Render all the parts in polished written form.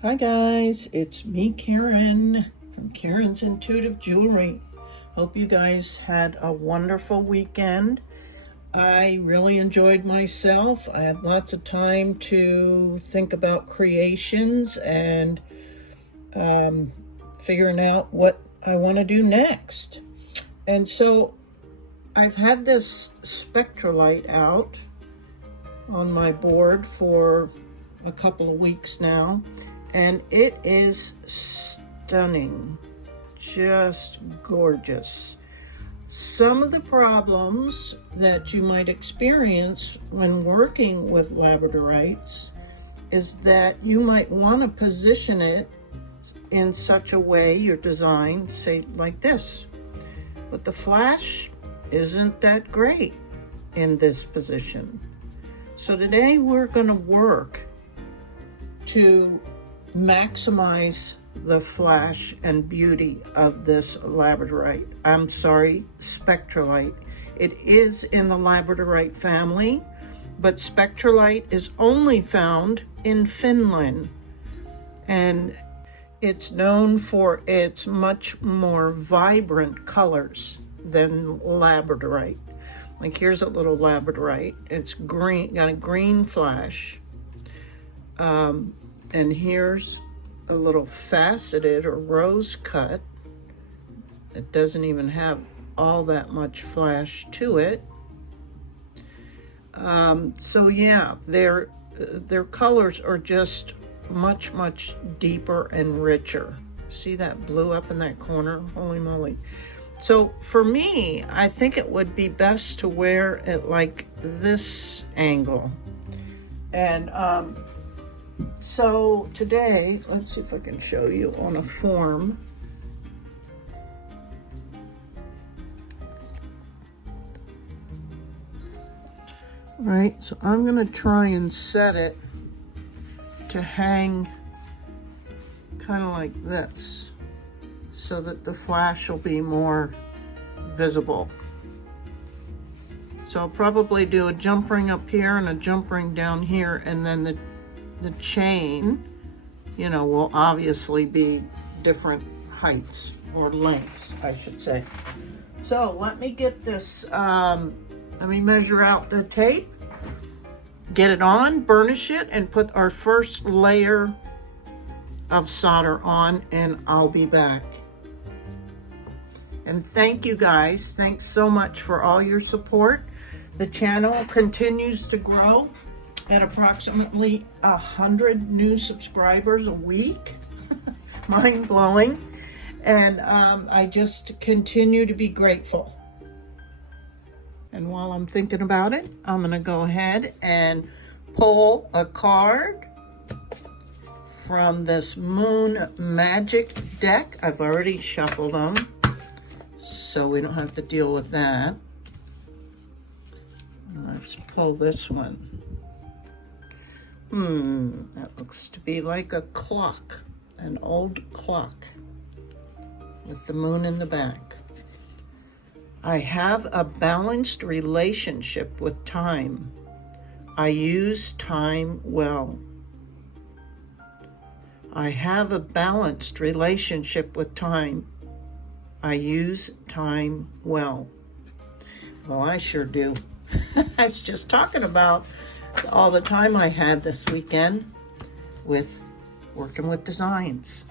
Hi guys, it's me Karen from Karen's Intuitive Jewelry. Hope you guys had a wonderful weekend. I really enjoyed myself. I had lots of time to think about creations and figuring out what I want to do next. And so I've had this Spectrolite out on my board for a couple of weeks now. And it is stunning, just gorgeous. Some of the problems that you might experience when working with labradorites is that you might want to position it in such a way, your design, say like this. But the flash isn't that great in this position. So today we're going to work to maximize the flash and beauty of this labradorite. I'm sorry, Spectrolite. It is in the labradorite family, but Spectrolite is only found in Finland. And it's known for its much more vibrant colors than labradorite. Like here's a little labradorite. It's green, got a green flash. And here's a little faceted or rose cut. It doesn't even have all that much flash to it. So yeah, their colors are just much deeper and richer. See that blue up in that corner? Holy moly. So for me, I think it would be best to wear it like this angle. And so today, let's see if I can show you on a form. All right, so I'm gonna try and set it to hang kind of like this so that the flash will be more visible. So I'll probably do a jump ring up here and a jump ring down here, and then the chain, you know, will obviously be different heights or lengths, I should say. So let me get this, let me measure out the tape, get it on, burnish it, and put our first layer of solder on, and I'll be back. And thank you guys. Thanks so much for all your support. The channel continues to grow at approximately 100 new subscribers a week. Mind blowing. And I just continue to be grateful. And while I'm thinking about it, I'm going to go ahead and pull a card from this Moon Magic deck. I've already shuffled them, so we don't have to deal with that. Let's pull this one. That looks to be like a clock, an old clock with the moon in the back. I have a balanced relationship with time. I use time well. I have a balanced relationship with time. I use time well. Well, I sure do. I was just talking about all the time I had this weekend with working with designs.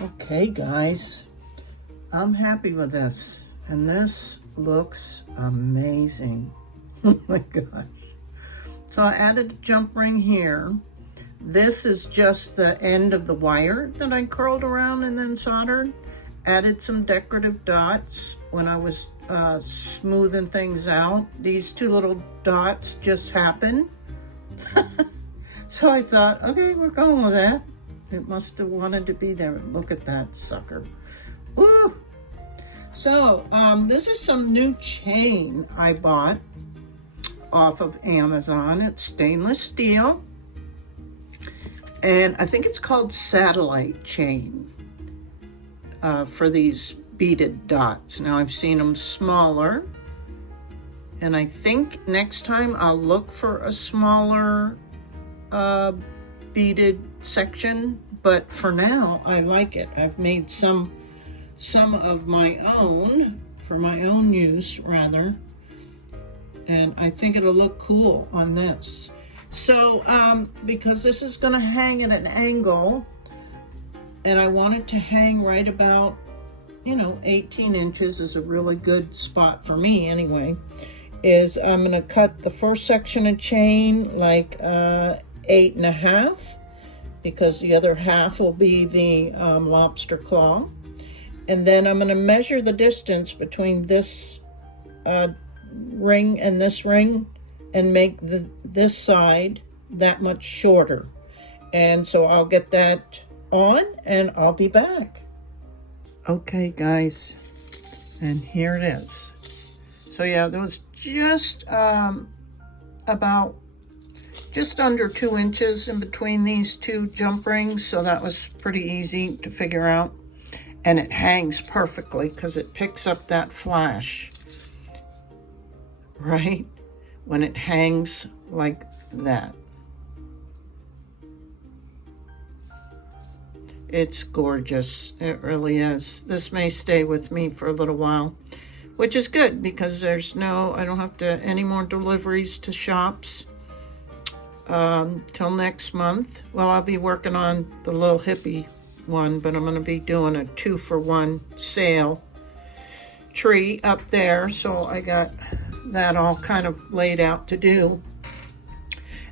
Okay, guys, I'm happy with this, and this looks amazing. Oh my gosh. So I added a jump ring here. This is just the end of the wire that I curled around and then soldered. Added some decorative dots when I was smoothing things out. These two little dots just happened. So I thought, okay, we're going with that. It must have wanted to be there. Look at that sucker. Woo! So, this is some new chain I bought off of Amazon. It's stainless steel. And I think it's called satellite chain for these beaded dots. Now, I've seen them smaller. And I think next time I'll look for a smaller beaded section, but for now I like it. I've made some of my own for my own use rather, and I think it'll look cool on this. So because this is going to hang at an angle, and I want it to hang right about, you know, 18 inches is a really good spot for me anyway, is I'm going to cut the first section of chain like 8.5, because the other half will be the lobster claw. And then I'm going to measure the distance between this ring and this ring and make this side that much shorter. And so I'll get that on and I'll be back. Okay, guys, and here it is. So yeah, there was just about just under 2 inches in between these two jump rings, so that was pretty easy to figure out. And it hangs perfectly because it picks up that flash, right? When it hangs like that. It's gorgeous, it really is. This may stay with me for a little while, which is good because I don't have to any more deliveries to shops till next month. Well, I'll be working on the little hippie one, but I'm going to be doing a 2-for-1 sale tree up there, so I got that all kind of laid out to do.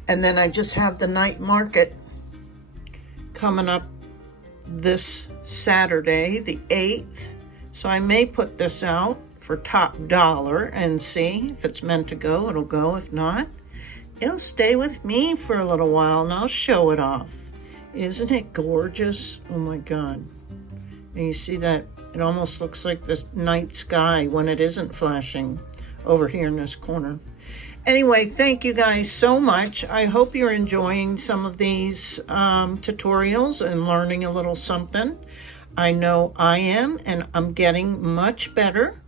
And then I just have the night market coming up this Saturday, the 8th, so I may put this out for top dollar and see if it's meant to go. It'll go. If not, it'll stay with me for a little while and I'll show it off. Isn't it gorgeous? Oh my God. And you see that it almost looks like this night sky when it isn't flashing over here in this corner. Anyway, thank you guys so much. I hope you're enjoying some of these tutorials and learning a little something. I know I am, and I'm getting much better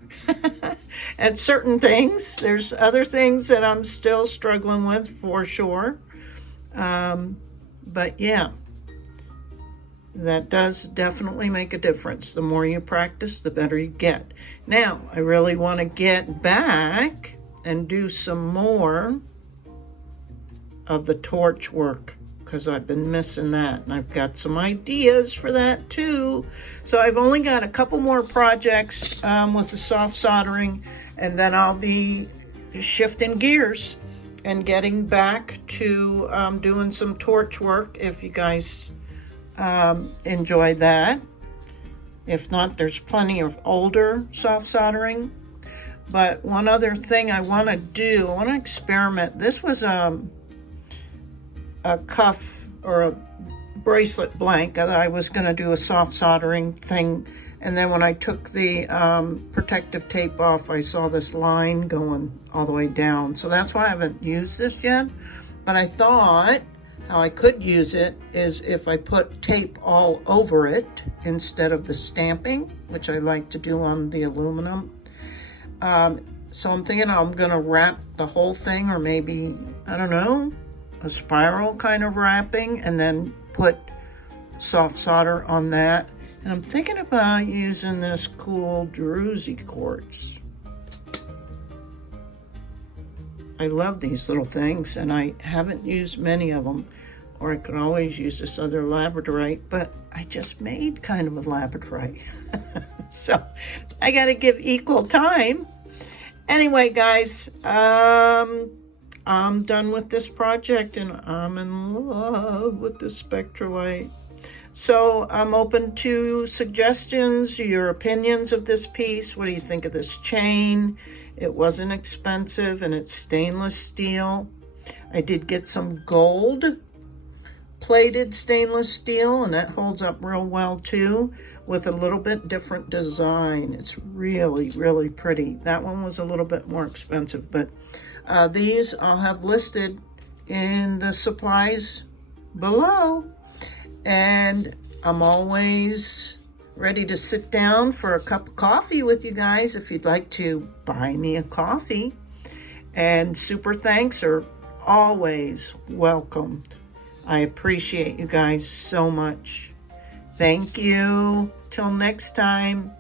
at certain things. There's other things that I'm still struggling with for sure. But yeah, that does definitely make a difference. The more you practice, the better you get. Now, I really want to get back and do some more of the torch work because I've been missing that, and I've got some ideas for that too. So I've only got a couple more projects with the soft soldering, and then I'll be shifting gears and getting back to doing some torch work if you guys enjoy that. If not, there's plenty of older soft soldering. But one other thing I want to do, I want to experiment. This was a cuff or a bracelet blank that I was going to do a soft soldering thing. And then when I took the protective tape off, I saw this line going all the way down. So that's why I haven't used this yet. But I thought how I could use it is if I put tape all over it instead of the stamping, which I like to do on the aluminum. So I'm thinking I'm gonna wrap the whole thing, or maybe, I don't know, a spiral kind of wrapping, and then put soft solder on that. And I'm thinking about using this cool druzy quartz. I love these little things, and I haven't used many of them. or I could always use this other labradorite, but I just made kind of a labradorite. So I got to give equal time. Anyway, guys, I'm done with this project and I'm in love with the Spectrolite. So I'm open to suggestions, your opinions of this piece. What do you think of this chain? It wasn't expensive and it's stainless steel. I did get some gold plated stainless steel, and that holds up real well too, with a little bit different design. It's really, really pretty. That one was a little bit more expensive, but these I'll have listed in the supplies below. And I'm always ready to sit down for a cup of coffee with you guys if you'd like to buy me a coffee. And super thanks are always welcomed. I appreciate you guys so much. Thank you. Till next time.